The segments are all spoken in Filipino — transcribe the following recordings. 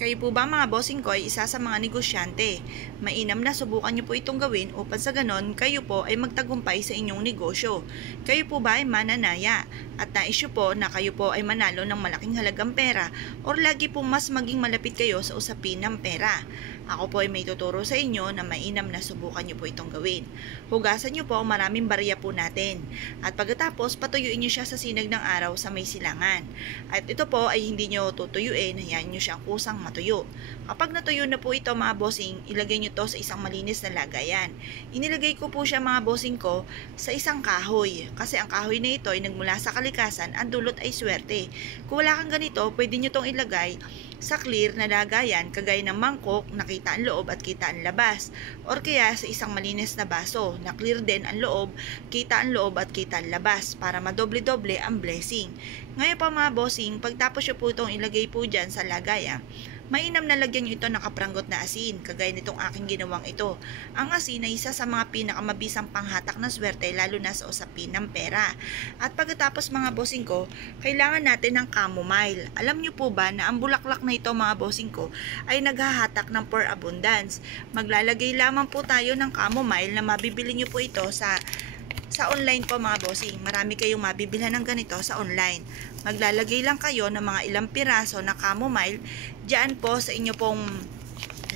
Kayo po ba mga bossing ko ay isa sa mga negosyante? Mainam na subukan niyo po itong gawin upang sa ganon kayo po ay magtagumpay sa inyong negosyo. Kayo po ba ay mananaya at nais niyo po na kayo po ay manalo ng malaking halagang pera or lagi po mas maging malapit kayo sa usapin ng pera? Ako po ay may tuturo sa inyo na mainam na subukan niyo po itong gawin. Hugasan niyo po ang maraming barya po natin at pagkatapos patuyuin niyo siya sa sinag ng araw sa may silangan. At ito po ay hindi niyo tutuyuin, hayaan niyo siyang kusang matuyo. Kapag natuyo na po ito mga bossing, ilagay nyo to sa isang malinis na lagayan. Inilagay ko po siya mga bossing ko sa isang kahoy. Kasi ang kahoy na ito ay nagmula sa kalikasan, ang dulot ay swerte. Kung wala kang ganito, pwede nyo tong ilagay sa clear na lagayan, kagaya ng mangkok, nakita ang loob at kita ang labas. Or kaya sa isang malinis na baso, na clear din ang loob, kita ang loob at kita ang labas, para madoble-doble ang blessing. Ngayon pa mga bossing, pagtapos nyo po itong ilagay po dyan sa lagayan, mainam na lagyan nyo ito ng kapranggot na asin, kagaya nitong aking ginawang ito. Ang asin ay isa sa mga pinakamabisang panghatak ng swerte, lalo na sa usapin ng pera. At pagkatapos mga bossing ko, kailangan natin ng chamomile. Alam nyo po ba na ang bulaklak na ito mga bossing ko ay naghahatak ng for abundance. Maglalagay lamang po tayo ng chamomile na mabibili nyo po ito sa online po mga bossing. Marami kayong mabibilhan ng ganito sa online. Maglalagay lang kayo ng mga ilang piraso na chamomile diyan po sa inyo pong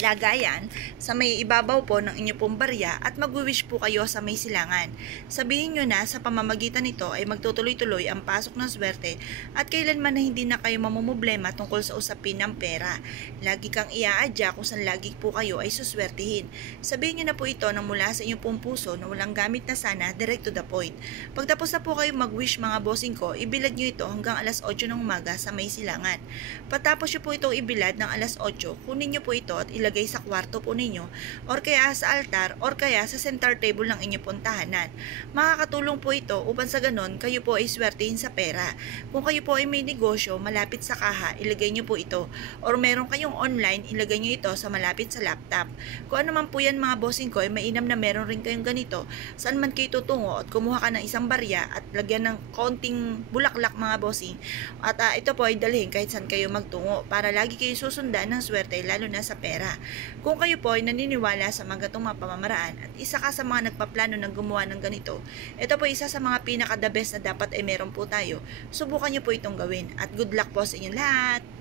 lagayan, sa may ibabaw po ng inyo pong barya, at mag-wish po kayo sa may silangan. Sabihin nyo na sa pamamagitan nito ay magtutuloy-tuloy ang pasok ng swerte at kailanman na hindi na kayo mamumblema tungkol sa usapin ng pera. Lagi kang iaadya kung saan lagi po kayo ay suswertihin. Sabihin nyo na po ito nang mula sa inyong pong puso na walang gamit na sana, direct to the point. Pagtapos na po kayo mag-wish mga bossing ko, ibilad nyo ito hanggang alas 8 ng umaga sa may silangan. Patapos nyo po itong ibilad ng alas 8, kunin nyo po ito at ilagay sa kwarto po ninyo, or kaya sa altar, or kaya sa center table ng inyong pong tahanan. Makakatulong po ito upang sa ganon kayo po ay swertihin sa pera. Kung kayo po ay may negosyo malapit sa kaha, ilagay nyo po ito, or meron kayong online, ilagay nyo ito sa malapit sa laptop. Kung ano man po yan mga bossing ko, ay mainam na meron rin kayong ganito saan man kayo tutungo at kumuha ka ng isang barya at lagyan ng konting bulaklak mga bossing, at ito po ay dalhin kahit saan kayo magtungo para lagi kayo susundan ng swerte, lalo na sa pera. Kung kayo po ay naniniwala sa mga gatong mga pamamaraan at isa ka sa mga nagpaplano ng gumawa ng ganito, ito po isa sa mga pinaka-the best na dapat ay meron po tayo. Subukan nyo po itong gawin at good luck po sa inyong lahat!